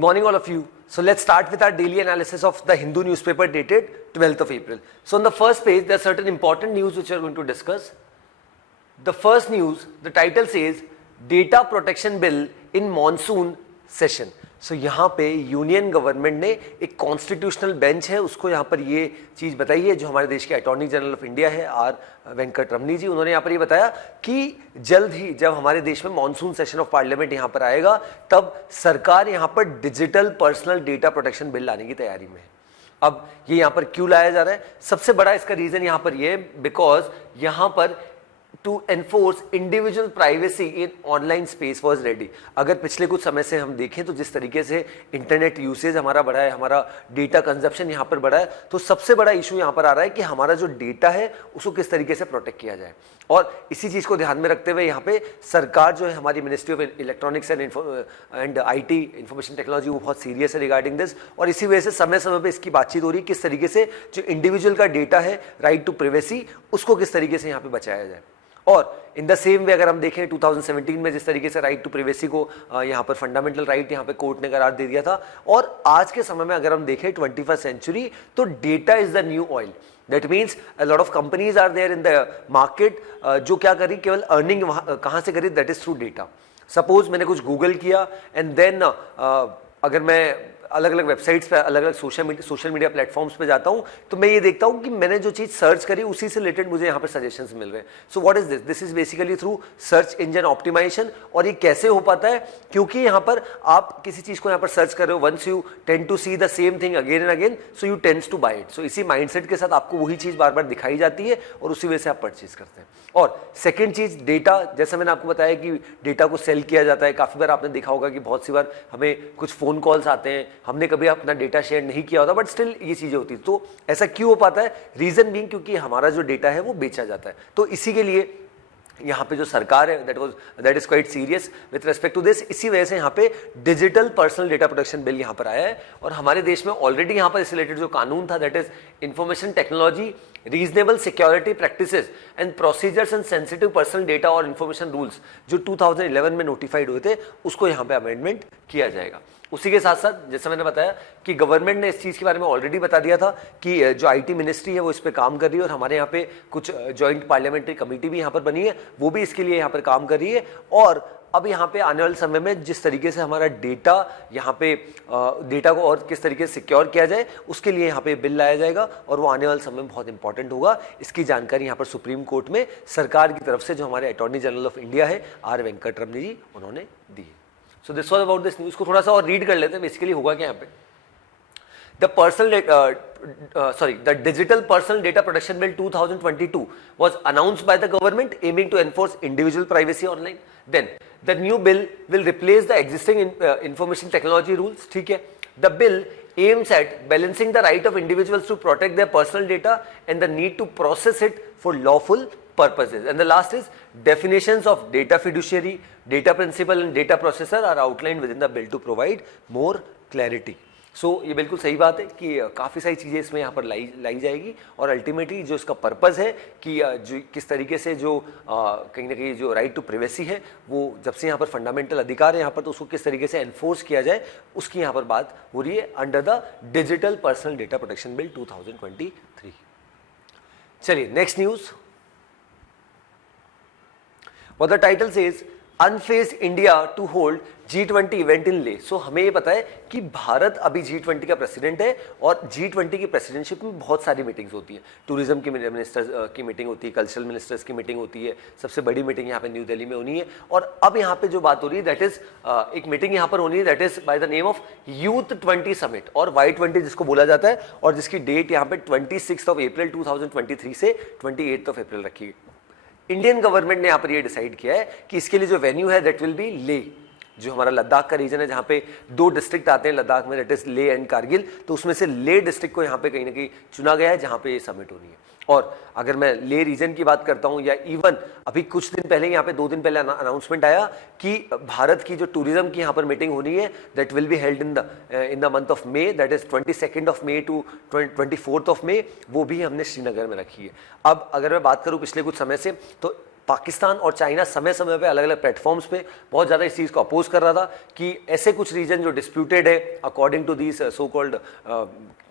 morning all of you. So let's start with our daily analysis of the Hindu newspaper dated 12th of April. So on the first page there are certain important news which we are going to discuss. The first news, the title says Data Protection Bill in Monsoon Session. So यहाँ पे union government ने एक constitutional bench है उसको यहाँ पर ये चीज़ बताई है, जो हमारे देश के अटॉर्नी जनरल ऑफ इंडिया है आर वेंकट रमनी जी, उन्होंने यहाँ पर ये बताया कि जल्द ही जब हमारे देश में मॉनसून सेशन ऑफ पार्लियामेंट यहाँ पर आएगा तब सरकार यहाँ पर digital personal data protection bill लाने की तैयारी में है। अब ये यहाँ पर क्यों लाया जा रहा है? सबसे बड़ा इसका रीजन यहाँ पर ये बिकॉज यहाँ पर to enforce individual privacy in online space was ready। अगर पिछले कुछ समय से हम देखें तो जिस तरीके से इंटरनेट यूसेज हमारा बढ़ा है, हमारा डेटा कंजप्शन यहाँ पर बढ़ा है, तो सबसे बड़ा इशू यहाँ पर आ रहा है कि हमारा जो डेटा है उसको किस तरीके से प्रोटेक्ट किया जाए। और इसी चीज़ को ध्यान में रखते हुए यहाँ पे सरकार जो है हमारी ministry of electronics and IT information technology वो बहुत सीरियस है रिगार्डिंग दिस, और इसी वजह से समय समय पे इसकी बातचीत हो रही है किस तरीके से जो इंडिविजुअल का डेटा है राइट टू प्राइवेसी उसको किस तरीके से यहाँ पे बचाया जाए। और इन द सेम वे अगर हम देखें 2017 में जिस तरीके से राइट टू प्राइवेसी को यहाँ पर फंडामेंटल राइट यहाँ पे कोर्ट ने करार दे दिया था, और आज के समय में अगर हम देखें 21st सेंचुरी तो data is the new oil. That means a lot of companies are there in the market जो क्या करी, केवल अर्निंग कहाँ से करी, that is through data. Suppose मैंने कुछ गूगल किया एंड देन अगर मैं अलग अलग वेबसाइट्स पे अलग अलग सोशल मीडिया प्लेटफॉर्म्स पे जाता हूँ तो मैं ये देखता हूँ कि मैंने जो चीज़ सर्च करी उसी से रिलेटेड मुझे यहाँ पर सजेशंस मिल रहे हैं। So what is this? This is basically through search engine optimisation. और ये कैसे हो पाता है? क्योंकि यहाँ पर आप किसी चीज़ को यहाँ पर सर्च कर रहे हो, once you tend to see the same thing again and again so you tends to buy it. So इसी माइंडसेट के साथ आपको वही चीज़ बार बार दिखाई जाती है और उसी वजह से आप परचेज करते हैं। और सेकेंड चीज़ डेटा, जैसा मैंने आपको बताया कि डेटा को सेल किया जाता है। काफ़ी बार आपने देखा होगा कि बहुत सी बार हमें कुछ फ़ोन कॉल्स आते हैं, हमने कभी अपना डेटा शेयर नहीं किया होता बट स्टिल ये चीज़ें होती है। तो ऐसा क्यों हो पाता है? रीज़न बीइंग क्योंकि हमारा जो डेटा है वो बेचा जाता है। तो इसी के लिए यहाँ पे जो सरकार है that is quite serious with respect to this. इसी वजह से यहाँ पे digital personal data protection bill यहाँ पर आया है। और हमारे देश में ऑलरेडी यहाँ पर इससे रिलेटेड जो कानून था that is information technology reasonable security practices and procedures and sensitive personal data और इन्फॉर्मेशन रूल्स जो 2011 में नोटिफाइड हुए थे उसको यहाँ पे अमेंडमेंट किया जाएगा। उसी के साथ साथ जैसा मैंने बताया कि गवर्नमेंट ने इस चीज़ के बारे में ऑलरेडी बता दिया था कि जो आईटी मिनिस्ट्री है वो इस पे काम कर रही है, और हमारे यहाँ पे कुछ जॉइंट पार्लियामेंट्री कमेटी भी यहाँ पर बनी है वो भी इसके लिए यहाँ पर काम कर रही है। और अब यहाँ पे आने वाले समय में जिस तरीके से हमारा डेटा यहाँ पे डेटा को और किस तरीके से सिक्योर किया जाए उसके लिए यहाँ पे बिल लाया जाएगा, और वो आने वाले समय में बहुत इंपॉर्टेंट होगा। इसकी जानकारी यहाँ पर सुप्रीम कोर्ट में सरकार की तरफ से जो हमारे अटॉर्नी जनरल ऑफ इंडिया है आर वेंकट रमनी जी उन्होंने दी है। सो this was about this news को थोड़ा सा और रीड कर लेते हैं। बेसिकली होगा क्या यहाँ पे, the Digital Personal Data Protection Bill 2022 was announced by the government aiming to enforce individual privacy online. Then the new bill will replace the existing information technology rules. ठीक है, the bill aims at balancing the right of individuals to protect their personal data and the need to process it for lawful purposes. And the last is definitions of data fiduciary, data principal and data processor are outlined within the bill to provide more clarity. सो ये बिल्कुल सही बात है कि काफ़ी सारी चीज़ें इसमें यहाँ पर लाई जाएगी, और अल्टीमेटली जो इसका पर्पज़ है कि जो किस तरीके से जो कहीं ना कहीं जो राइट टू प्राइवेसी है वो जब से यहाँ पर फंडामेंटल अधिकार है यहाँ पर तो उसको किस तरीके से एनफोर्स किया जाए उसकी यहाँ पर बात हो रही है under the digital personal data protection bill 2023। चलिए next news, what the title says unfazed India to hold G20 event in Leh. So हमें ये पता है कि भारत अभी G20 का प्रेसिडेंट है, और G20 की प्रेसिडेंटशिप में बहुत सारी मीटिंग्स होती है। टूरिज्म की मिनिस्टर्स की मीटिंग होती है, कल्चरल मिनिस्टर्स की मीटिंग होती है, सबसे बड़ी मीटिंग यहाँ पे न्यू दिल्ली में होनी है। और अब यहाँ पे जो बात हो रही है दैट इज एक मीटिंग यहाँ पर होनी है that is by the name of youth 20 summit और Y20 जिसको बोला जाता है, और जिसकी डेट यहाँ पे 26 अप्रैल 2023 से 28 अप्रैल रखी है। इंडियन गवर्नमेंट ने यहाँ पर ये डिसाइड किया है कि इसके लिए जो वेन्यू है दैट विल बी ले, जो हमारा लद्दाख का रीजन है जहाँ पे 2 डिस्ट्रिक्ट आते हैं लद्दाख में दैट इज ले एंड कारगिल, तो उसमें से ले डिस्ट्रिक्ट को यहाँ पे कहीं ना कहीं चुना गया है जहाँ पे ये समिट होनी है। और अगर मैं ले रीजन की बात करता हूँ या इवन अभी कुछ दिन पहले यहाँ पे 2 दिन पहले अनाउंसमेंट आया कि भारत की जो टूरिज्म की यहाँ पर मीटिंग होनी है that will be held in the month of May that is 22 मई टू 24 मई, वो भी हमने श्रीनगर में रखी है। अब अगर मैं बात करूँ पिछले कुछ समय से तो पाकिस्तान और चाइना समय समय पे अलग अलग प्लेटफॉर्म्स पे बहुत ज़्यादा इस चीज़ को अपोज कर रहा था कि ऐसे कुछ रीजन जो डिस्प्यूटेड है according to these so called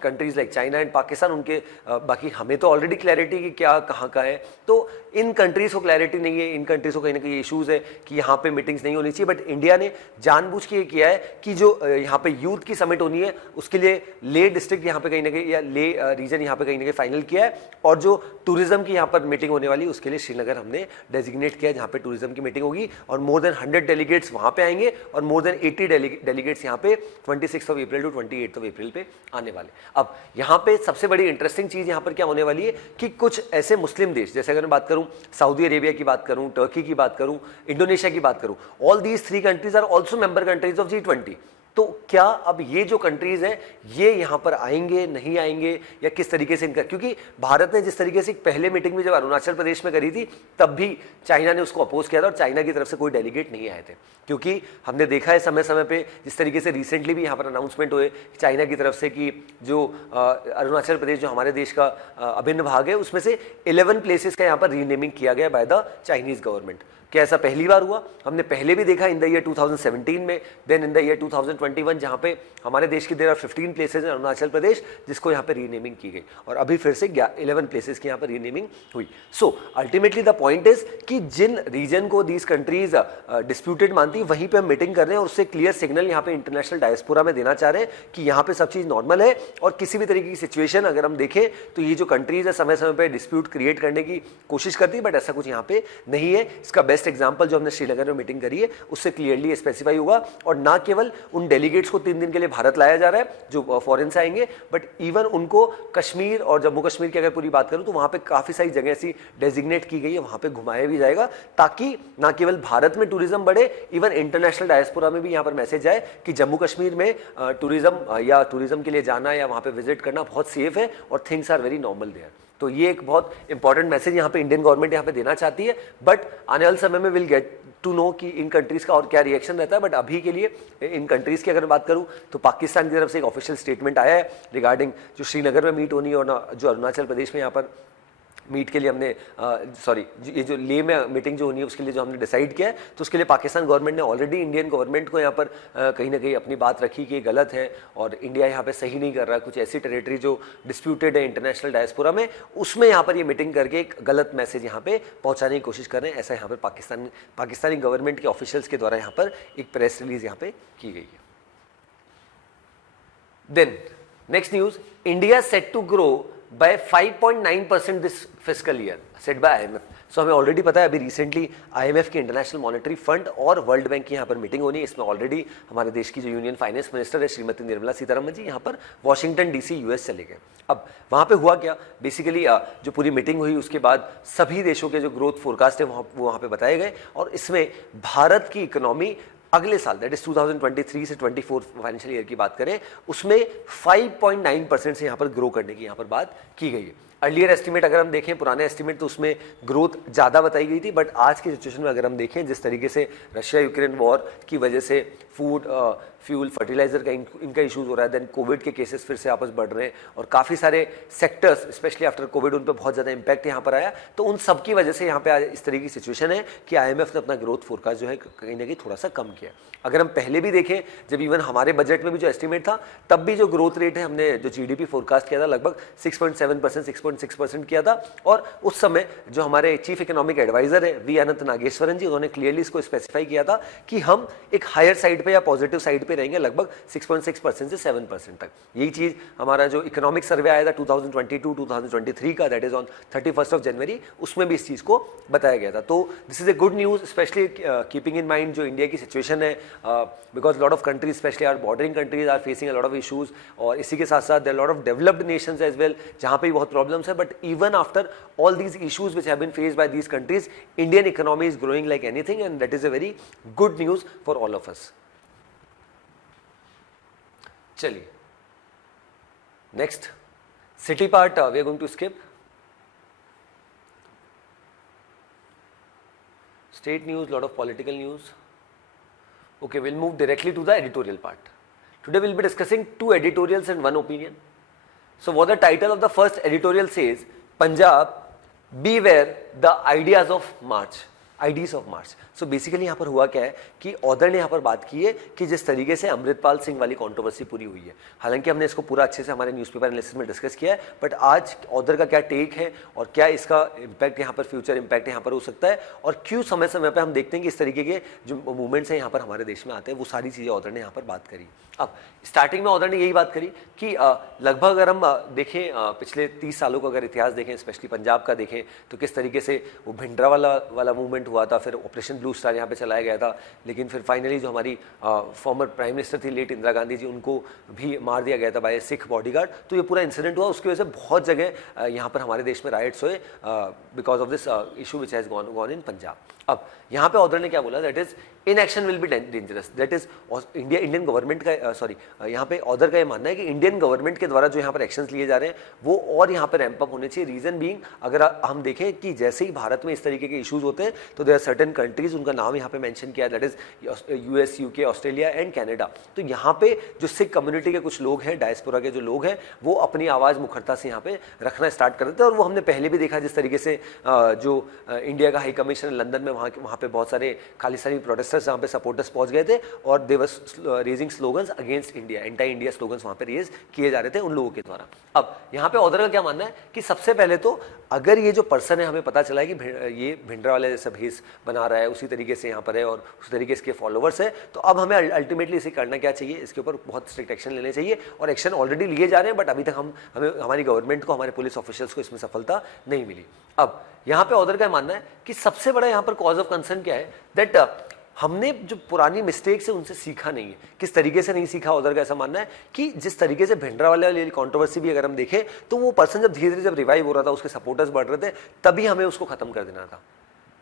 countries like China and Pakistan, उनके बाकी हमें तो ऑलरेडी क्लैरिटी कि क्या कहाँ का है, तो इन कंट्रीज़ को क्लैरिटी नहीं है, इन कंट्रीज़ को कहीं ना कहीं इशूज़ है कि यहाँ पे मीटिंग्स नहीं होनी चाहिए। बट इंडिया ने जानबूझ के ये किया है कि जो यहाँ पे यूथ की समिट होनी है उसके लिए ले डिस्ट्रिक्ट यहाँ पे कहीं ना कहीं या ले रीजन यहाँ पे कहीं ना कहीं फाइनल किया है, और जो टूरिज्म की यहाँ पर मीटिंग होने वाली उसके लिए श्रीनगर हमने डेजिग्नेट किया है जहाँ पे टूरिज्म की मीटिंग होगी, और मोर देन 100 डेलीगेट्स वहाँ पे आएंगे और मोर देन 80 डेलीगेट्स यहाँ पे 26 अप्रैल टू 28 अप्रैल पे आने वाले। अब यहाँ पे सबसे बड़ी इंटरेस्टिंग चीज़ यहाँ पर क्या होने वाली है कि कुछ ऐसे मुस्लिम देश, जैसे अगर मैं बात करूँ सऊदी अरेबिया की बात करूँ, टर्की की बात करूँ, इंडोनेशिया की बात करूँ, all these 3 countries are also member countries of G20। तो क्या अब ये जो कंट्रीज हैं ये यहाँ पर आएंगे नहीं आएंगे या किस तरीके से इनका, क्योंकि भारत ने जिस तरीके से पहले मीटिंग में जब अरुणाचल प्रदेश में करी थी तब भी चाइना ने उसको अपोज किया था और चाइना की तरफ से कोई डेलीगेट नहीं आए थे, क्योंकि हमने देखा है समय समय पे जिस तरीके से रिसेंटली भी यहाँ पर अनाउंसमेंट हुए चाइना की तरफ से कि जो अरुणाचल प्रदेश जो हमारे देश का अभिन्न भाग है उसमें से 11 प्लेसेस का यहाँ पर रीनेमिंग किया गया बाय द चाइनीज गवर्नमेंट। क्या ऐसा पहली बार हुआ? हमने पहले भी देखा इन द ईयर 2017 में, देन इन द ईयर 2021 जहाँ पे हमारे देश की there are 15 places in Arunachal Pradesh जिसको यहाँ पे रीनेमिंग की गई, और अभी फिर से 11 प्लेसेज की यहाँ पर रीनेमिंग हुई। So ultimately the point is कि जिन रीजन को दीज कंट्रीज डिस्प्यूटेड मानती है वहीं पे हम मीटिंग कर रहे हैं और उससे क्लियर सिग्नल यहाँ पे इंटरनेशनल डायस्पोरा में देना चाह रहे हैं कि यहाँ पे सब चीज़ नॉर्मल है, और किसी भी तरीके की सिचुएशन अगर हम देखें तो ये जो कंट्रीज है समय समय पर डिस्प्यूट क्रिएट करने की कोशिश करती है, बट ऐसा कुछ यहाँ पे नहीं है। इसका बेस्ट एग्जांपल जो हमने श्रीनगर में मीटिंग करी है उससे क्लियरली स्पेसिफाई होगा, और ना केवल उन डेलीगेट्स को 3 दिन के लिए भारत लाया जा रहा है जो फॉरेन से आएंगे, बट इवन उनको कश्मीर और जम्मू कश्मीर की अगर पूरी बात करूं तो वहां पे काफी सारी जगह ऐसी डेजिग्नेट की गई है, वहां पे घुमाया भी जाएगा ताकि ना केवल भारत में टूरिज्म बढ़े, इवन इंटरनेशनल डायस्पोरा में भी यहाँ पर मैसेज आए कि जम्मू कश्मीर में टूरिज्म के लिए जाना या वहां पे विजिट करना बहुत सेफ है और things are very normal there. तो ये एक बहुत इंपॉर्टेंट मैसेज यहाँ पे इंडियन गवर्नमेंट यहाँ पे देना चाहती है, बट आने वाले समय में विल गेट टू नो कि इन कंट्रीज का और क्या रिएक्शन रहता है। बट अभी के लिए इन कंट्रीज की अगर बात करूँ तो पाकिस्तान की तरफ से एक ऑफिशियल स्टेटमेंट आया है रिगार्डिंग जो श्रीनगर में मीट होनी है और जो अरुणाचल प्रदेश में यहाँ पर मीट के लिए हमने ये जो ले में मीटिंग जो होनी है उसके लिए जो हमने डिसाइड किया है, तो उसके लिए पाकिस्तान गवर्नमेंट ने ऑलरेडी इंडियन गवर्नमेंट को यहाँ पर कहीं ना कहीं अपनी बात रखी कि गलत है और इंडिया यहाँ पे सही नहीं कर रहा है, कुछ ऐसी टेरिटरी जो डिस्प्यूटेड है इंटरनेशनल डायस्पोरा में उसमें यहाँ पर ये मीटिंग करके एक गलत मैसेज यहाँ पे पहुँचाने की कोशिश कर रहे हैं। ऐसा यहाँ पर पाकिस्तानी गवर्नमेंट के ऑफिशियल्स के द्वारा यहाँ पर एक प्रेस रिलीज यहाँ पे की गई है। Then next news, India set to grow by 5.9% this fiscal year set by IMF। सो हमें ऑलरेडी पता है अभी रिसेंटली IMF की इंटरनेशनल मॉनेटरी फंड और वर्ल्ड बैंक की यहाँ पर मीटिंग होनी है। इसमें ऑलरेडी हमारे देश की जो यूनियन फाइनेंस मिनिस्टर है श्रीमती निर्मला सीतारमन जी यहाँ पर वॉशिंगटन DC US चले गए। अब वहाँ पे हुआ क्या, बेसिकली जो पूरी मीटिंग हुई उसके बाद सभी देशों के जो ग्रोथ फोरकास्ट है वहाँ पे बताए गए, और इसमें भारत की इकोनॉमी अगले साल दैट इज 2023 से 24 फाइनेंशियल ईयर की बात करें उसमें 5.9% से यहाँ पर ग्रो करने की यहाँ पर बात की गई है। अर्लियर एस्टीमेट अगर हम देखें, पुराने एस्टीमेट तो उसमें ग्रोथ ज़्यादा बताई गई थी, बट आज की सिचुएशन में अगर हम देखें जिस तरीके से रशिया यूक्रेन वॉर की वजह से फूड फ्यूल फर्टिलाइजर का इनका इशूज़ हो रहा है, देन कोविड के केसेस फिर से आपस बढ़ रहे हैं और काफ़ी सारे सेक्टर्स स्पेशली आफ्टर कोविड उन पर बहुत ज़्यादा इंपैक्ट यहाँ पर आया, तो उन सब की वजह से यहाँ पे आज इस तरीके की सिचुएशन है कि IMF ने अपना ग्रोथ फोरकास्ट जो है कहीं ना कहीं थोड़ा सा कम किया। अगर हम पहले भी देखें जब इवन हमारे बजट में भी जो एस्टिमेट था तब भी जो ग्रोथ रेट है हमने जो GDP फोरकास्ट किया था लगभग 6.7% 6.6% किया था, और उस समय जो हमारे चीफ इकोनॉमिक एडवाइजर है V अनंत नागेश्वरन जी उन्होंने क्लियरली इसको स्पेसिफाई किया था कि हम एक हायर साइड पे या पॉजिटिव साइड पे रहेंगे लगभग 6.6% से 7% तक। यही चीज हमारा जो इकोनॉमिक सर्वे आया था 2022-2023 का दैट इज ऑन 31 जनवरी, उसमें भी इस चीज को बताया गया था। तो this is a good news specially keeping in mind जो इंडिया की सिचुएशन है, because lot of countries specially are bordering countries are facing a lot of issues, और इसी के साथ साथ there lot of developed nations as well जहां पे बहुत प्रॉब्लम्स है, but even after all these issues which have been faced by these countries, Indian economy is growing like anything, and that is a very good news for all of us. चलिए next city part we are going to skip. State news, lot of political news. Okay, we'll move directly to the editorial part. Today we'll be discussing 2 editorials and 1 opinion. So what the title of the first editorial says, Punjab beware the ideas of march, ideas of March. So basically यहाँ पर हुआ क्या है कि other ने यहाँ पर बात की है कि जिस तरीके से अमृतपाल सिंह वाली कंट्रोवर्सी पूरी हुई है, हालांकि हमने इसको पूरा अच्छे से हमारे न्यूज़पेपर एनालिसिस में डिस्कस किया है, बट आज ऑदर का क्या टेक है और क्या इसका इम्पैक्ट यहाँ पर, फ्यूचर इम्पैक्ट यहाँ पर हो सकता है, और क्यों समय समय पर हम देखते हैं कि इस तरीके के जो मूवमेंट्स हैं यहाँ पर हमारे देश में आते हैं, वो सारी चीज़ें ऑदर ने यहाँ पर बात करी। अब स्टार्टिंग में ऑदर ने यही बात करी कि लगभग अगर हम देखें पिछले 30 सालों का अगर इतिहास देखें, स्पेशली पंजाब का देखें, तो किस तरीके से वो भिंडरावाला वाला मूवमेंट हुआ था, फिर ऑपरेशन ब्लू स्टार यहाँ पे चलाया गया था, लेकिन फिर फाइनली जो हमारी फॉर्मर प्राइम मिनिस्टर थी लेट इंदिरा गांधी जी, उनको भी मार दिया गया था बाय सिख बॉडीगार्ड। तो ये पूरा इंसिडेंट हुआ, उसकी वजह से बहुत जगह यहाँ पर हमारे देश में राइट्स हुए because of this issue which has gone in Punjab. अब यहाँ पे ऑदर ने क्या बोला, that is inaction will be dangerous, that is Indian government का सॉरी यहाँ पे ऑदर का ये मानना है कि इंडियन गवर्नमेंट के द्वारा जो यहाँ पर एक्शंस लिए जा रहे हैं वो और यहाँ पे रैंप अप होने चाहिए। रीजन बीइंग, अगर हम देखें कि जैसे ही भारत में इस तरीके के इश्यूज होते हैं तो देयर आर सर्टेन कंट्रीज, उनका नाम यहाँ पे मेंशन किया है, that is US, UK, Australia and Canada. तो यहाँ पे जो सिख कम्युनिटी के कुछ लोग हैं, डायस्पोरा के जो लोग हैं, वो अपनी आवाज़ मुखरता से यहाँ पे रखना स्टार्ट कर देते हैं, और वो हमने पहले भी देखा जिस तरीके से जो इंडिया का हाई कमिश्नर लंदन में वहाँ पे बहुत सारे खालिस्तानी प्रोटेस्टर्स वहाँ पे सपोर्टर्स पहुँच गए थे और they were raising slogans against India, anti India slogans वहाँ पे रेज किए जा रहे थे उन लोगों के द्वारा। अब यहाँ पे ऑदर का क्या मानना है कि सबसे पहले तो अगर ये जो पर्सन है, हमें पता चला है कि ये भिंडरावाले जैसा भेस बना रहा है, उसी तरीके से यहाँ पर है और उसी तरीके इसके फॉलोवर्स है, तो अब हमें अल्टीमेटली इसे करना क्या चाहिए, इसके ऊपर बहुत स्ट्रिक्ट एक्शन लेने चाहिए, और एक्शन ऑलरेडी लिए जा रहे हैं, बट अभी तक हमें हमारी गवर्नमेंट को, हमारे पुलिस ऑफिशियल्स को इसमें सफलता नहीं मिली। अब यहाँ पे ऑदर का मानना है कि सबसे बड़ा यहाँ पर कॉज ऑफ कंसर्न क्या है, दैट हमने जो पुरानी मिस्टेक्स है उनसे सीखा नहीं है। किस तरीके से नहीं सीखा, ऑदर का ऐसा मानना है कि जिस तरीके से भिंडरावाले वाली कंट्रोवर्सी भी अगर हम देखें तो वो पर्सन जब धीरे धीरे जब रिवाइव हो रहा था, उसके सपोर्टर्स बढ़ रहे थे, तभी हमें उसको खत्म कर देना था,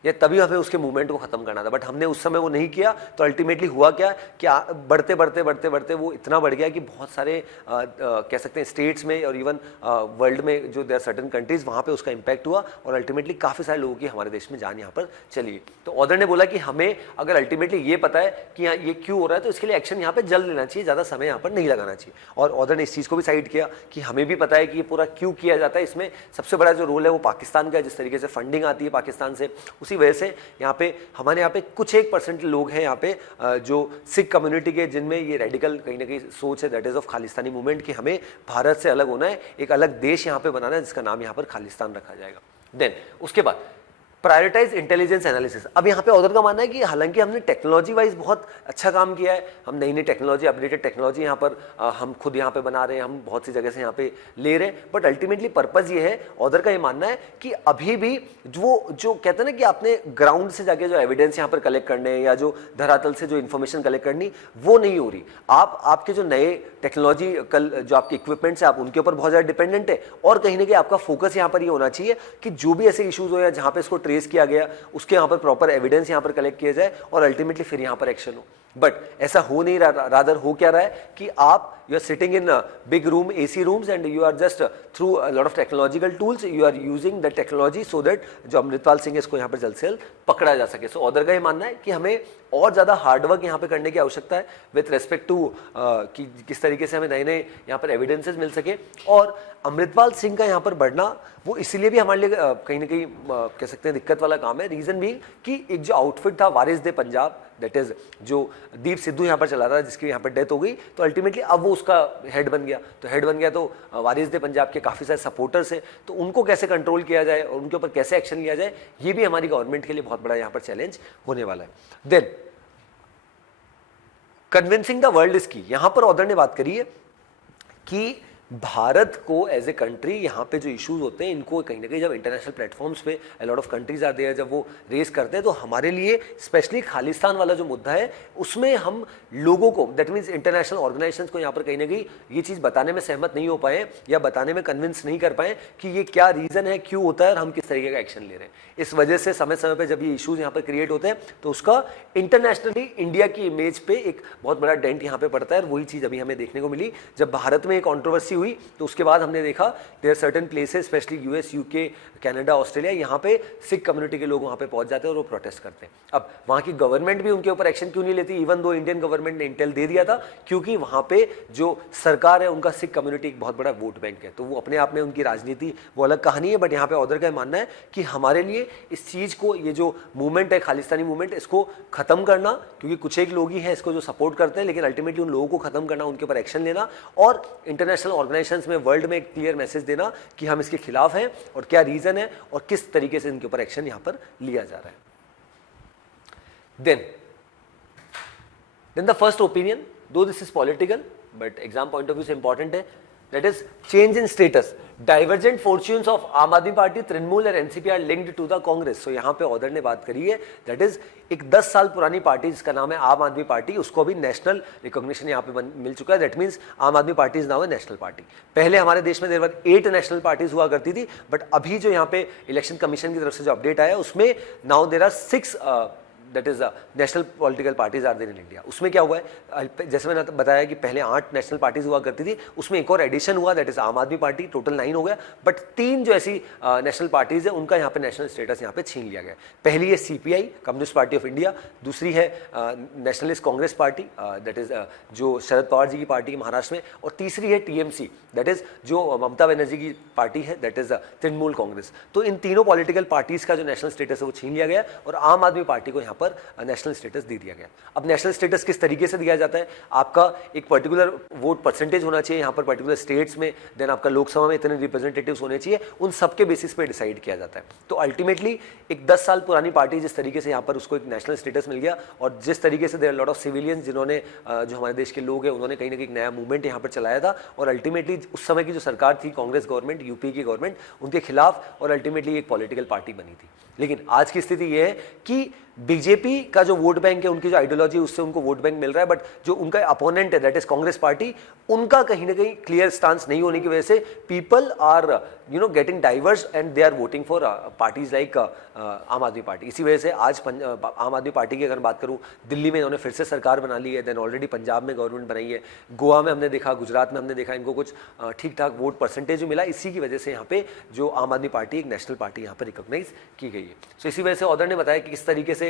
या तभी हमें उसके मूवमेंट को खत्म करना था, बट हमने उस समय वो नहीं किया। तो अल्टीमेटली हुआ क्या कि बढ़ते बढ़ते बढ़ते बढ़ते वो इतना बढ़ गया कि बहुत सारे कह सकते हैं स्टेट्स में और इवन वर्ल्ड में जो देयर सर्टेन कंट्रीज, वहाँ पे उसका इम्पैक्ट हुआ और अल्टीमेटली काफ़ी सारे लोगों की हमारे देश में जान यहाँ पर चली। तो ऑदर ने बोला कि हमें अगर अल्टीमेटली ये पता है कि यहाँ ये क्यों हो रहा है तो इसके लिए एक्शन यहाँ पर जल्द लेना चाहिए, ज़्यादा समय यहाँ पर नहीं लगाना चाहिए। और ऑदर ने इस चीज़ को भी साइड किया कि हमें भी पता है कि ये पूरा क्यों किया जाता है, इसमें सबसे बड़ा जो रोल है वो पाकिस्तान का है, जिस तरीके से फंडिंग आती है पाकिस्तान से, उसी वजह से यहाँ पे हमारे यहाँ पे कुछ 1% लोग हैं यहाँ पे जो सिख कम्युनिटी के, जिनमें ये रेडिकल कहीं ना कहीं सोच है, that is of Khalistani movement, कि हमें भारत से अलग होना है, एक अलग देश यहाँ पे बनाना है जिसका नाम यहाँ पर खालिस्तान रखा जाएगा। देन उसके बाद प्रायोरिटाइज इंटेलिजेंस एनालिसिस। अब यहाँ पे ऑदर का मानना है कि हालांकि हमने टेक्नोलॉजी वाइज बहुत अच्छा काम किया है, हम नई नई टेक्नोलॉजी, अपडेटेड टेक्नोलॉजी यहाँ पर हम खुद यहाँ पे बना रहे हैं, हम बहुत सी जगह से यहाँ पे ले रहे हैं, बट अल्टीमेटली पर्पज़ ये है, ऑदर का ये मानना है कि अभी भी जो कहते हैं ना कि आपने ग्राउंड से जाके जो एविडेंस यहाँ पर कलेक्ट करने या जो धरातल से जो इन्फॉर्मेशन कलेक्ट करनी, वो नहीं हो रही। आपके जो नए टेक्नोलॉजी जो आपके इक्विपमेंट्स है, आप उनके ऊपर बहुत ज़्यादा डिपेंडेंट है, और कहीं ना कहीं आपका फोकस यहाँ पर ये होना चाहिए कि जो भी ऐसे इशूज़ हो या जहाँ पे इसको ट्रेस किया गया, उसके यहाँ पर प्रॉपर एविडेंस यहाँ पर कलेक्ट किया जाए और अल्टीमेटली फिर यहाँ पर एक्शन हो। बट ऐसा हो नहीं रहा, रादर हो क्या रहा है कि आप you are sitting in big room, AC rooms, and you are just through a lot of technological tools you are using the technology so that जो अमृतपाल सिंह है इसको यहाँ पर जल्द से जल्द पकड़ा जा सके। सो ऑदर का ये मानना है कि हमें और ज़्यादा हार्डवर्क यहाँ पे करने की आवश्यकता है विथ रेस्पेक्ट टू कि किस तरीके से हमें नए नए यहाँ पर एविडेंसेस मिल सके। और अमृतपाल सिंह का यहाँ पर बढ़ना वो इसलिए भी हमारे लिए कहीं ना कहीं कह सकते हैं दिक्कत वाला काम है। रीज़न भी कि एक जो आउटफिट था वारिस दे पंजाब, दैट इज जो दीप सिद्धू यहाँ पर चला रहा था, जिसकी यहाँ पर डेथ हो गई, तो अल्टीमेटली अब वो उसका हेड बन गया। तो हेड बन गया तो वारिस दे पंजाब के काफ़ी सारे सपोर्टर्स हैं, तो उनको कैसे कंट्रोल किया जाए और उनके ऊपर कैसे एक्शन लिया जाए, ये भी हमारी गवर्नमेंट के लिए बहुत बड़ा यहाँ पर चैलेंज होने वाला है। Then convincing the world is key. यहां पर ऑदर ने बात करी है कि भारत को एज ए कंट्री यहाँ पे जो इश्यूज होते हैं इनको कहीं ना कहीं जब इंटरनेशनल प्लेटफॉर्म्स पे अ लॉट ऑफ कंट्रीज आते हैं, जब वो रेस करते हैं, तो हमारे लिए स्पेशली खालिस्तान वाला जो मुद्दा है उसमें हम लोगों को, दैट मीन्स इंटरनेशनल ऑर्गेनाइजेशंस को यहाँ पर कहीं ना कहीं ये चीज़ बताने में सहमत नहीं हो पाए या बताने में कन्विंस नहीं कर पाए कि ये क्या रीज़न है, क्यों होता है और हम किस तरीके का एक्शन ले रहे हैं। इस वजह से समय समय पर जब ये इशूज़ यहाँ पर क्रिएट होते हैं तो उसका इंटरनेशनली इंडिया की इमेज पे एक बहुत बड़ा डेंट यहाँ पे पड़ता है। और वही चीज़ अभी हमें देखने को मिली जब भारत में एक कॉन्ट्रोवर्सी हुई तो उसके बाद हमने देखा there certain places specially US, UK, Canada, Australia, यहाँ पे सिख कम्युनिटी के लोग वहाँ पे पहुँच जाते हैं और वो प्रोटेस्ट करते हैं। अब वहाँ की गवर्नमेंट भी उनके ऊपर एक्शन क्यों नहीं लेती, इवन दो इंडियन गवर्नमेंट ने इंटेल दे दिया था, क्योंकि वहाँ पे जो सरकार है उनका सिख कम्युनिटी एक बहुत बड़ा वोट बैंक है, तो वो अपने आप में उनकी राजनीति वो अलग कहानी है। बट यहाँ पे ऑर्डर का मानना है कि हमारे लिए इस चीज़ को, ये जो मूवमेंट है खालिस्तानी मूवमेंट, इसको खत्म करना, क्योंकि कुछ एक लोग ही हैं इसको जो सपोर्ट करते हैं, लेकिन अल्टीमेटली उन लोगों को खत्म करना, उनके ऊपर एक्शन लेना और इंटरनेशनल ऑर्गेनाइजेशंस में वर्ल्ड में एक क्लियर मैसेज देना कि हम इसके खिलाफ हैं और क्या रीजन है और किस तरीके से इनके ऊपर एक्शन यहां पर लिया जा रहा है। Then the first opinion, though this is political, but exam point of view से important है, that is change in status. Divergent fortunes of आम आदमी पार्टी, तृणमूल और NCP are linked to the Congress. So यहाँ पे ऑर्डर ने बात करी है, that is एक 10 साल पुरानी पार्टी जिसका नाम है आम आदमी पार्टी, उसको भी नेशनल रिकॉग्निशन यहाँ पे मिल चुका है। दैट मीन्स आम Aadmi party is now A national party. पहले हमारे देश में देर वर 8 नेशनल पार्टीज हुआ करती थी, बट अभी जो यहाँ पे इलेक्शन कमीशन की तरफ से जो अपडेट आया उसमें now there are 6 that is national political parties are there in India. उसमें क्या हुआ है, जैसे मैंने बताया कि पहले 8 नेशनल पार्टीज हुआ करती थी, उसमें एक और एडिशन हुआ, दैट इज आम आदमी पार्टी, टोटल 9 हो गया। बट 3 जो ऐसी नेशनल पार्टीज है उनका यहाँ पे नेशनल स्टेटस यहाँ पे छीन लिया गया। पहली है CPI, communist party of India, दूसरी है nationalist Congress party, that is जो शरद पवार जी की पार्टी है महाराष्ट्र में, और तीसरी है टीएमसी, दैट इज जो ममता बनर्जी की पार्टी है, दैट इज तृणमूल कांग्रेस। तो इन तीनों पॉलिटिकल पार्टीज का जो नेशनल स्टेटस है वो छीन लिया गया और आम आदमी पार्टी को यहाँ पर नेशनल स्टेटस दे दिया गया। अब नेशनल स्टेटस किस तरीके से दिया जाता है, आपका एक पर्टिकुलर वोट परसेंटेज होना चाहिए यहाँ पर पर्टिकुलर स्टेट्स में, देन आपका लोकसभा में इतने रिप्रेजेंटेटिव्स होने चाहिए, उन सबके बेसिस पे डिसाइड किया जाता है। तो अल्टीमेटली एक 10 साल पुरानी पार्टी जिस तरीके से यहाँ पर उसको एक नेशनल स्टेटस मिल गया और जिस तरीके से देयर लॉट ऑफ सिविलियंस जिन्होंने जो हमारे देश के लोग हैं उन्होंने कहीं ना कहीं एक नया मूवमेंट यहाँ पर चलाया था और अल्टीमेटली उस समय की जो सरकार थी कांग्रेस गवर्नमेंट, यूपी की गवर्नमेंट, उनके खिलाफ और अल्टीमेटली एक पॉलिटिकल पार्टी बनी थी। लेकिन आज की स्थिति यह है कि बीजेपी का जो वोट बैंक है, उनकी जो आइडियोलॉजी उससे उनको वोट बैंक मिल रहा है, बट जो उनका अपोनेंट है दैट इज कांग्रेस पार्टी, उनका कहीं ना कहीं क्लियर स्टांस नहीं होने की वजह से people are getting diverse and they are voting for parties like Aam Aadmi party. इसी वजह से आज आम आदमी पार्टी की अगर बात करूं, दिल्ली में इन्होंने फिर से सरकार बना ली है, देन ऑलरेडी पंजाब में गवर्नमेंट बनाई है, गोवा में हमने देखा, गुजरात में हमने देखा, इनको कुछ ठीक ठाक वोट परसेंटेज मिला। इसी की वजह से यहाँ पे जो आम आदमी पार्टी एक नेशनल पार्टी यहाँ पर रिकॉग्नाइज की गई है। सो इसी वजह से ऑर्डर ने बताया कि किस तरीके से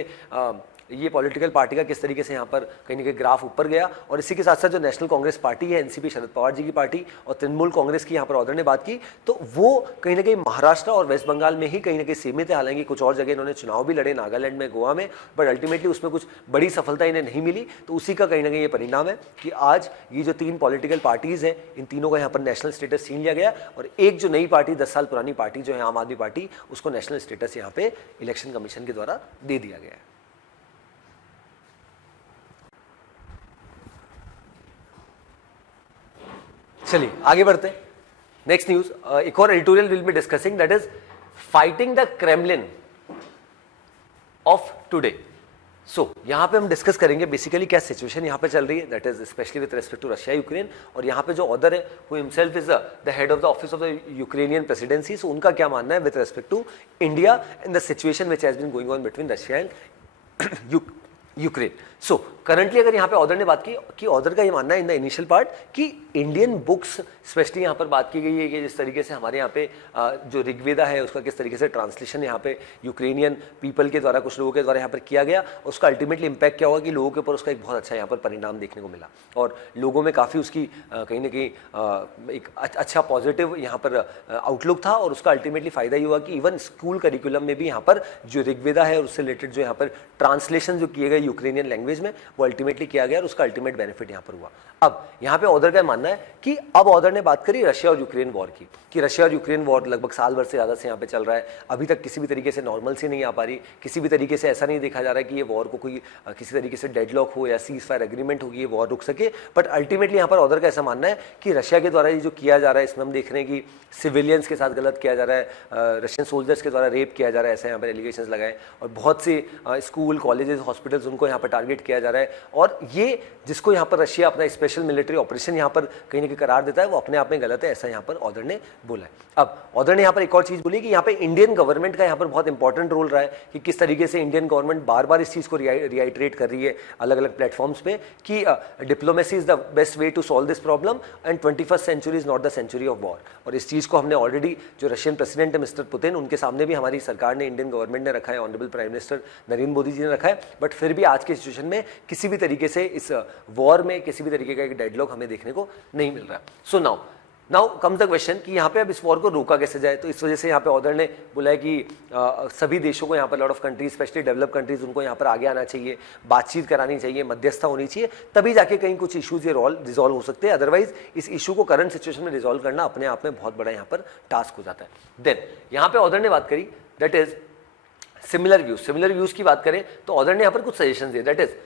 ये पॉलिटिकल पार्टी का किस तरीके से यहाँ पर कहीं ना कहीं ग्राफ ऊपर गया। और इसी के साथ साथ जो नेशनल कांग्रेस पार्टी है, एनसीपी शरद पवार जी की पार्टी, और तृणमूल कांग्रेस की यहाँ पर ऑर्डर ने बात की, तो वो कहीं ना कहीं महाराष्ट्र और वेस्ट बंगाल में ही कहीं ना कहीं सीमित है। हालांकि कुछ और जगह इन्होंने चुनाव भी लड़े, नागालैंड में, गोवा में, बट अल्टीमेटली उसमें कुछ बड़ी सफलता इन्हें नहीं मिली। तो उसी का कहीं ना कहीं ये परिणाम है कि आज ये जो 3 पॉलिटिकल पार्टीज हैं, इन तीनों का यहाँ पर नेशनल स्टेटस छीन लिया गया और एक जो नई पार्टी 10 साल पुरानी पार्टी जो है आम आदमी पार्टी, उसको नेशनल स्टेटस यहाँ पे इलेक्शन कमीशन के द्वारा दे दिया गया है। चलिए आगे बढ़ते हैं। नेक्स्ट न्यूज, एक और editorial will be discussing, that is fighting the Kremlin of today. So यहां पे हम डिस्कस करेंगे बेसिकली क्या सिचुएशन यहां पे चल रही है, that is specially with respect to Russia Ukraine. और यहां पे जो ऑर्डर है वो himself is the head of the office of the Ukrainian presidency. So उनका क्या मानना है with respect to India in the situation which has been going on between Russia and Ukraine. So currently अगर यहाँ पे order ने बात की कि ऑर्डर का ये मानना है इन द इनिशियल पार्ट कि इंडियन बुक्स स्पेशली यहाँ पर बात की गई है कि जिस तरीके से हमारे यहाँ पे जो ऋग्वेदा है उसका किस तरीके से ट्रांसलेशन यहाँ पे यूक्रेनियन पीपल के द्वारा, कुछ लोगों के द्वारा यहाँ पर किया गया, उसका अल्टीमेटली इंपैक्ट क्या हुआ कि लोगों के ऊपर उसका एक बहुत अच्छा यहाँ पर परिणाम देखने को मिला और लोगों में काफ़ी उसकी कहीं ना कहीं एक अच्छा पॉजिटिव यहाँ पर आउटलुक था। और उसका अल्टीमेटली फायदा ये हुआ कि इवन स्कूल करिकुलम में भी यहाँ पर जो ऋग्वेदा है और उससे रिलेटेड जो यहाँ पर ट्रांसलेशन जो किए गए यूक्रेनियन लैंग्वेज में वो अल्टीमेटली किया गया और उसका अल्टीमेट बेनिफिट यहाँ पर हुआ। अब यहाँ पे ऑर्डर का मानना है कि अब ऑर्डर ने बात करी रशिया और यूक्रेन वॉर की, कि रशिया और यूक्रेन वॉर लगभग साल भर से ज़्यादा से यहाँ पे चल रहा है, अभी तक किसी भी तरीके से नॉर्मल से नहीं आ पा रही, किसी भी तरीके से ऐसा नहीं देखा जा रहा है कि ये वॉर को कोई किसी तरीके से डेडलॉक हो या सीज फायर एग्रीमेंट होगी, ये वॉर रुक सके। बट अल्टीमेटली यहाँ पर ऑर्डर का ऐसा मानना है कि रशिया के द्वारा ये जो किया जा रहा है इसमें हम देख रहे हैं कि सिविलियंस के साथ गलत किया जा रहा है, रशियन सोल्जर्स के द्वारा रेप किया जा रहा है, ऐसे यहाँ पर एलिगेशंस लगाए और बहुत से स्कूल, कॉलेजेस, हॉस्पिटल्स उनको यहाँ पर टारगेट रिटालिएट किया जा रहा है, और ये जिसको यहाँ पर रशिया अपना स्पेशल मिलिट्री ऑपरेशन यहाँ पर कहीं ना कहीं करार देता है वो अपने आप में गलत है, ऐसा यहाँ पर ऑदर ने बोला है। अब ऑदर ने यहाँ पर एक और चीज बोली कि यहाँ पे इंडियन गवर्नमेंट का यहाँ पर बहुत इंपॉर्टेंट रोल रहा है कि किस तरीके से इंडियन गवर्नमेंट बार बार इस चीज को रिआइटरेट कर रही है अलग अलग प्लेटफॉर्म्स पे कि diplomacy is the best way to solve this problem and 21st century is not the century of war. और इस चीज को हमने ऑलरेडी जो रशियन प्रेसिडेंट है मिस्टर पुतिन, उनके सामने भी हमारी सरकार ने, इंडियन गवर्नमेंट ने रखा है, honourable prime minister Narendra Modi ji ने रखा है, बट फिर भी आज के सिचुएशन में किसी भी तरीके से इस वॉर में किसी भी तरीके का एक डेडलॉक हमें देखने को नहीं मिल रहा। So now come the question कि यहाँ पे अब इस वॉर को रोका कैसे जाए। तो इस वजह से यहाँ पे ऑदर ने बोला है कि सभी देशों को यहाँ पर, lot of countries specially develop countries, उनको यहाँ पर आगे आना चाहिए, बातचीत करानी चाहिए, मध्यस्थता होनी चाहिए, तभी जाके कहीं कुछ इश्यूज ये रिजॉल्व हो सकते हैं। अदरवाइज इस इशू को करंट सिचुएशन में रिजॉल्व करना अपने आप में बहुत बड़ा यहाँ पर टास्क हो जाता है। देन यहाँ पे ऑदर ने बात करी दैट इज सिमिलर व्यूज की बात करें तो ऑदर ने यहाँ पर कुछ सजेशन दिए। दैट इज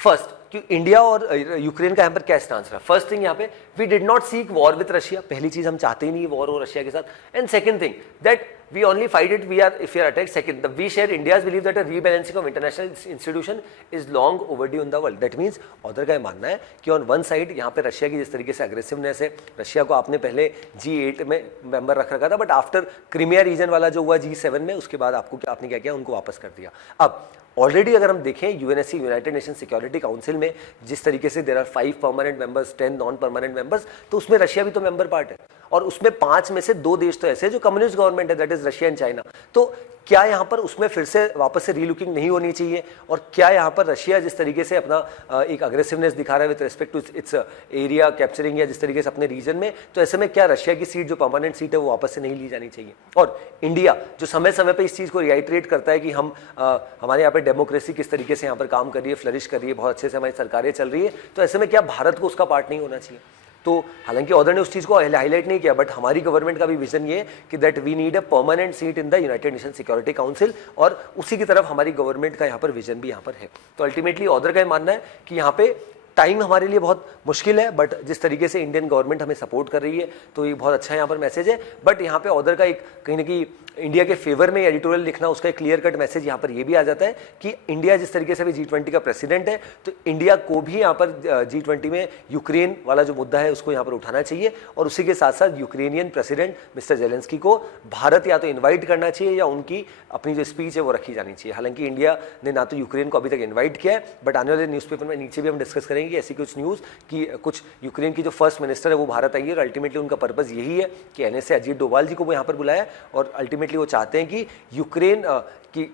फर्स्ट कि इंडिया और यूक्रेन का यहाँ पर क्या स्टांस रहा। फर्स्ट थिंग यहाँ पे we did not seek war with Russia, पहली चीज हम चाहते ही नहीं वॉर हो रशिया के साथ। And second thing that we only fight it we are if we are attack. Second we share India's believe that a rebalancing of international institution is long overdue in the world. That means other का मानना है कि on one side यहाँ पे Russia की जिस तरीके से अग्रेसिवनेस है, रशिया को आपने पहले G8 में मेंबर रख रखा था, बट आफ्टर क्रीमिया रीजन वाला जो हुआ G7 में, उसके बाद आपने क्या किया, उनको वापस कर दिया। अब ऑलरेडी अगर हम देखें UNSC, United Nation Security Council में जिस तरीके से there are 5 permanent members, 10 non permanent members, तो उसमें रशिया भी तो मेंबर पार्ट है, और उसमें 5 में से 2 देश तो ऐसे हैं जो कम्युनिस्ट गवर्नमेंट है, that is Russia and China. तो क्या यहाँ पर उसमें फिर से वापस से रीलुकिंग नहीं होनी चाहिए? और क्या यहाँ पर रशिया जिस तरीके से अपना एक अग्रेसिवनेस दिखा रहा है with respect to its area capturing या जिस तरीके से अपने रीजन में, तो ऐसे में क्या रशिया की सीट जो परमानेंट सीट है वो वापस से नहीं ली जानी चाहिए? और इंडिया जो समय समय पर इस चीज़ को रिआइटरेट करता है कि हम हमारे यहाँ पर डेमोक्रेसी किस तरीके से यहाँ पर काम कर रही है, फ्लरिश कर रही है, बहुत अच्छे से हमारी सरकारें चल रही है, तो ऐसे में क्या भारत को उसका पार्ट नहीं होना चाहिए? तो हालांकि ऑदर ने उस चीज को हाईलाइट नहीं किया, बट हमारी गवर्नमेंट का भी विजन ये है कि that we need a permanent seat in the United Nation Security Council, और उसी की तरफ हमारी गवर्नमेंट का यहाँ पर विजन भी यहाँ पर है। तो अल्टीमेटली ऑदर का ये मानना है कि यहाँ पे टाइम हमारे लिए बहुत मुश्किल है, बट जिस तरीके से इंडियन गवर्नमेंट हमें सपोर्ट कर रही है तो ये बहुत अच्छा यहाँ पर मैसेज है। बट यहाँ पे ऑदर का एक कहीं ना कहीं इंडिया के फेवर में एडिटोरियल लिखना, उसका एक क्लियर कट मैसेज यहाँ पर ये भी आ जाता है कि इंडिया जिस तरीके से अभी G20 का प्रेसिडेंट है, तो इंडिया को भी यहाँ पर G20 में यूक्रेन वाला जो मुद्दा है उसको यहाँ पर उठाना चाहिए, और उसी के साथ साथ यूक्रेनियन प्रेसिडेंट मिस्टर जेलेंस्की को भारत या तो इन्वाइट करना चाहिए या उनकी अपनी जो स्पीच है वो रखी जानी चाहिए। हालांकि इंडिया ने ना तो यूक्रेन को अभी तक इन्वाइट किया है, बट आने वाले न्यूज़पेपर में नीचे भी हम डिस्कस करेंगे ऐसी कुछ न्यूज़ कि कुछ यूक्रेन की जो फर्स्ट मिनिस्टर है वो भारत आई है, और अल्टीमेटली उनका पर्पज़ यही है कि NSA अजीत डोभाल जी को वो यहाँ पर बुलाया, और अल्टीमेटली वो चाहते हैं कि यूक्रेन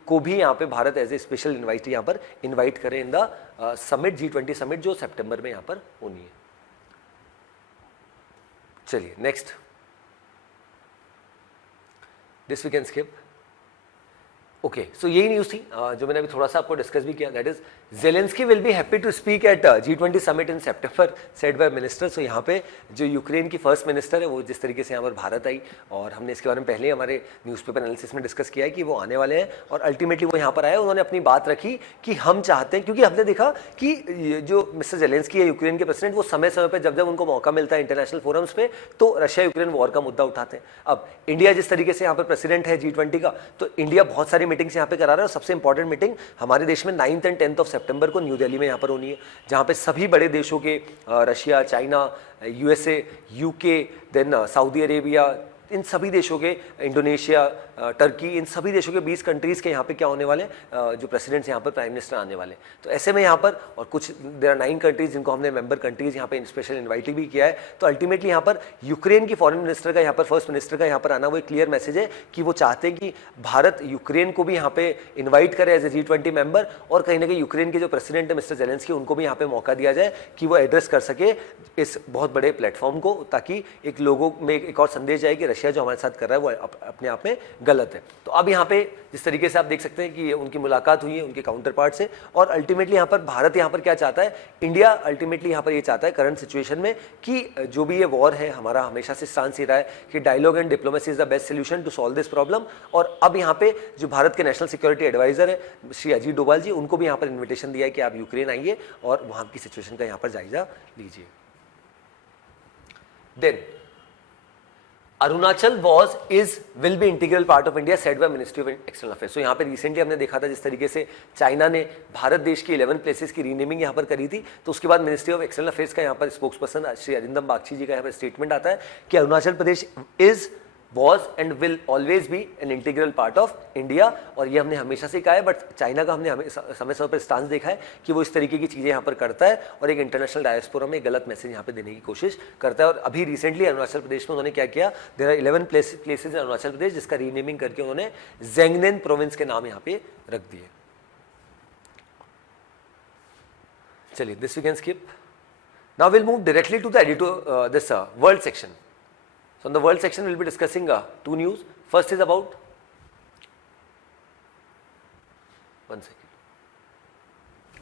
को भी यहाँ पे Bharat as a special invite यहाँ पर इन्वाइट करें in the summit, G20 summit जो सितंबर में यहाँ पर होनी है। चलिए next, this we can skip. Okay, so यही न्यूज़ थी जो मैंने अभी थोड़ा सा आपको डिस्कस भी किया, that is Zelensky will be happy to speak at G20 summit in सितंबर सेड बाय मिनिस्टर। सो यहाँ पे जो यूक्रेन की फर्स्ट मिनिस्टर है वो जिस तरीके से यहाँ पर भारत आई, और हमने इसके बारे में पहले ही हमारे न्यूज़पेपर एनालिसिस में डिस्कस किया है कि वो आने वाले हैं, और अल्टीमेटली वो यहाँ पर आए, उन्होंने अपनी बात रखी कि हम चाहते हैं, क्योंकि हमने देखा कि जो मिस्टर जेलेंस्की है यूक्रेन के प्रेसिडेंट, वो समय समय पर जब जब उनको मौका मिलता है इंटरनेशनल फोरम्स पे, तो रशिया यूक्रेन वॉर का मुद्दा उठाते हैं। अब इंडिया जिस तरीके से यहाँ पर प्रेसिडेंट है G20 का, तो इंडिया बहुत सारी मीटिंग्स यहाँ पे करा रहा है, और सबसे इंपॉर्टेंट मीटिंग हमारे देश में 9th and 10th ऑफ सितंबर को न्यू दिल्ली में यहाँ पर होनी है, जहाँ पे सभी बड़े देशों के Russia, China, USA, UK, then Saudi Arabia, इन सभी देशों के, इंडोनेशिया, टर्की, इन सभी देशों के 20 कंट्रीज़ के यहाँ पे क्या होने वाले, जो प्रेसिडेंट्स यहाँ पर प्राइम मिनिस्टर आने वाले। तो ऐसे में यहाँ पर, और कुछ देयर आर 9 कंट्रीज़ जिनको हमने मेंबर कंट्रीज़ यहाँ पे स्पेशल इन्वाइट भी किया है। तो अल्टीमेटली यहाँ पर यूक्रेन की फॉरेन मिनिस्टर का, यहाँ पर फर्स्ट मिनिस्टर का यहाँ पर आना, वो एक क्लियर मैसेज है कि वो चाहते हैं कि भारत यूक्रेन को भी यहाँ पे इन्वाइट करे एज ए G20 मेंबर, और कहीं ना कहीं यूक्रेन के जो प्रेसिडेंट है मिस्टर जेलेंस्की, उनको भी यहाँ पे मौका दिया जाए कि वो एड्रेस कर सके इस बहुत बड़े प्लेटफॉर्म को, ताकि एक लोगों में एक और संदेश जाए कि रशिया जो हमारे साथ कर रहा है वो अपने आप में गलत है। तो अब यहाँ पे जिस तरीके से आप देख सकते हैं कि उनकी मुलाकात हुई है उनके काउंटर पार्ट से, और अल्टीमेटली यहाँ पर भारत यहाँ पर क्या चाहता है, इंडिया अल्टीमेटली यहाँ पर ये चाहता है करंट सिचुएशन में कि जो भी ये वॉर है, हमारा हमेशा से स्टांस ये रहा है कि dialogue and diplomacy is the best solution to solve this problem. और अब यहाँ पे जो भारत के नेशनल सिक्योरिटी एडवाइजर है श्री अजीत डोभाल जी, उनको भी यहाँ पर इन्विटेशन दिया है कि आप यूक्रेन आइए और वहाँ की सिचुएशन का यहाँ पर जायजा लीजिए। Then Arunachal was is will be integral part of India said by ministry of external affairs. तो यहाँ पे रिसेंटली हमने देखा था जिस तरीके से चाइना ने भारत देश की 11 प्लेसेस की रीनेमिंग यहाँ पर करी थी, तो उसके बाद मिनिस्ट्री ऑफ एक्सटर्नल अफेयर्स का यहाँ पर स्पोक्स पर्सन श्री अरिंदम बागची जी का यहाँ पर स्टेटमेंट आता है कि Arunachal Pradesh is was and will always be an integral part of India। और ये हमने हमेशा से कहा है, बट चाइना का हमने समय समय पर स्टांस देखा है कि वो इस तरीके की चीज़ें यहाँ पर करता है और एक इंटरनेशनल डायस्पोरा में गलत मैसेज यहाँ पे देने की कोशिश करता है। और अभी रिसेंटली अरुणाचल प्रदेश में उन्होंने क्या किया, there are 11 places in Arunachal Pradesh जिसका रीनेमिंग करके उन्होंने ज़ेंगनेन प्रोविंस के नाम यहाँ पे रख दिए। चलिए, this we can skip. Now will move directly to the editorial this world section. So in the world section, we'll be discussing two news. First is about, one second.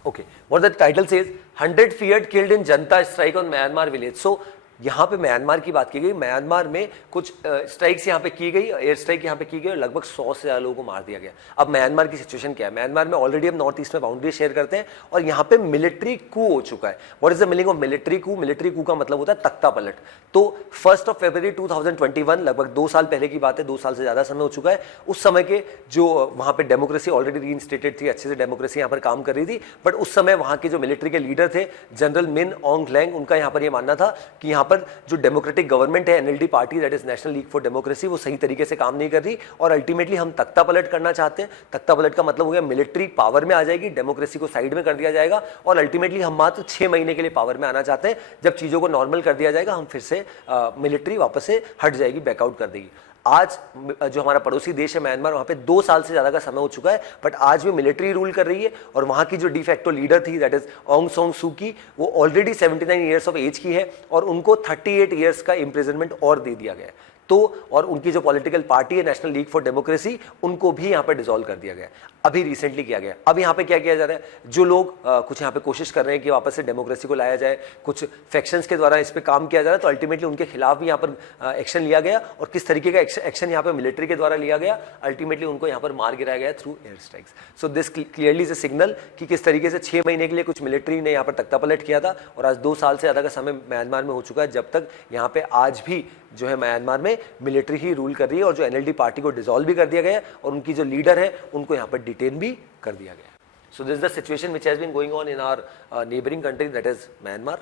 Okay, what the title says, 100 feared killed in Janta strike on Myanmar village. So यहाँ पे Myanmar की बात की गई, Myanmar में कुछ strikes यहाँ पे की गई, एयर स्ट्राइक यहाँ पे की गई और लगभग 100 से ज़्यादा लोगों को मार दिया गया। अब म्यांमार की सिचुएशन क्या है, म्यांमार में ऑलरेडी हम नॉर्थ ईस्ट में बाउंड्री शेयर करते हैं और यहाँ पे मिलिट्री कू हो चुका है। What is the meaning of military Koo? Military कू का मतलब होता है तख्ता पलट। तो 1 फरवरी 2021, लगभग 2 साल पहले की बात है, 2 साल से ज़्यादा समय हो चुका है। उस समय के जो वहाँ पे डेमोक्रेसी ऑलरेडी रीइंस्टेटेड थी, अच्छे से डेमोक्रेसी यहाँ पर काम कर रही थी, बट उस समय वहाँ के जो मिलिट्री के लीडर थे जनरल मिन ऑन्ग लैंग, उनका यहाँ पर यह मानना था कि यहाँ पर जो डेमोक्रेटिक गवर्नमेंट है NLD party, that is national league for democracy, वो सही तरीके से काम नहीं कर रही और अल्टीमेटली हम तख्ता पलट करना चाहते हैं। तख्ता पलट का मतलब हो गया मिलिट्री पावर में आ जाएगी, डेमोक्रेसी को साइड में कर दिया जाएगा और अल्टीमेटली हम मात्र 6 महीने के लिए पावर में आना चाहते हैं। जब चीजों को नॉर्मल कर दिया जाएगा हम फिर से मिलिट्री वापस से हट जाएगी, बैकआउट कर देगी। आज जो हमारा पड़ोसी देश है म्यांमार, वहां पे 2 साल से ज्यादा का समय हो चुका है, बट आज भी मिलिट्री रूल कर रही है और वहां की जो डिफेक्टो लीडर थी दैट इज ऑन्ग सांग सू की, वो ऑलरेडी 79 ईयर्स ऑफ एज की है और उनको 38 ईयर्स का इंप्रिजनमेंट और दे दिया गया है। तो और उनकी जो पॉलिटिकल पार्टी है नेशनल लीग फॉर डेमोक्रेसी, उनको भी यहाँ पे डिसॉल्व कर दिया गया, अभी रिसेंटली किया गया। अब यहाँ पे क्या किया जा रहा है, जो लोग कुछ यहाँ पे कोशिश कर रहे हैं कि वापस से डेमोक्रेसी को लाया जाए, कुछ फैक्शंस के द्वारा इस पे काम किया जा रहा है, तो अल्टीमेटली उनके खिलाफ भी यहाँ पर एक्शन लिया गया। और किस तरीके का एक्शन यहाँ पे मिलिट्री के द्वारा लिया गया, अल्टीमेटली उनको यहाँ पर मार गिराया गया through air strikes. So this clearly is a signal कि किस तरीके से 6 महीने के लिए कुछ मिलिट्री ने यहाँ पर तख्ता पलट किया था और आज 2 साल से ज़्यादा का समय म्यांमार में हो चुका है, जब तक यहाँ पे आज भी जो है म्यांमार में मिलिट्री ही रूल कर रही है और जो एनएलडी पार्टी को डिसॉल्व भी कर दिया गया और उनकी जो लीडर है उनको यहाँ पर डिटेन भी कर दिया गया। So this is the situation which has been going on in our neighbouring country that is Myanmar.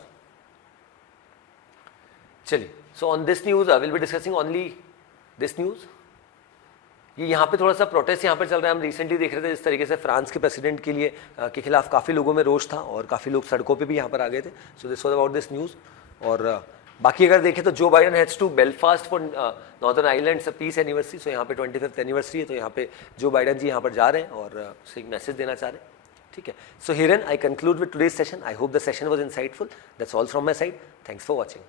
चलिए, so on this news I will be discussing only this news. ये यहाँ पे थोड़ा सा प्रोटेस्ट यहाँ पर चल रहा है, हम रिसेंटली देख रहे थे जिस तरीके से फ्रांस के प्रेसिडेंट के लिए के खिलाफ काफ़ी लोगों में रोष था और काफ़ी लोग सड़कों पे भी यहाँ पर आ गए थे। So this was about this news. और बाकी अगर देखें तो जो Biden heads to Belfast for Northern Ireland peace anniversary, so यहाँ पे 25th एनिवर्सरी है, तो यहाँ पे जो बाइडन जी यहाँ पर जा रहे हैं और एक मैसेज देना चाह रहे हैं। ठीक है, so herein I conclude with today's session. I hope the session was insightful. That's all from my side. Thanks for watching.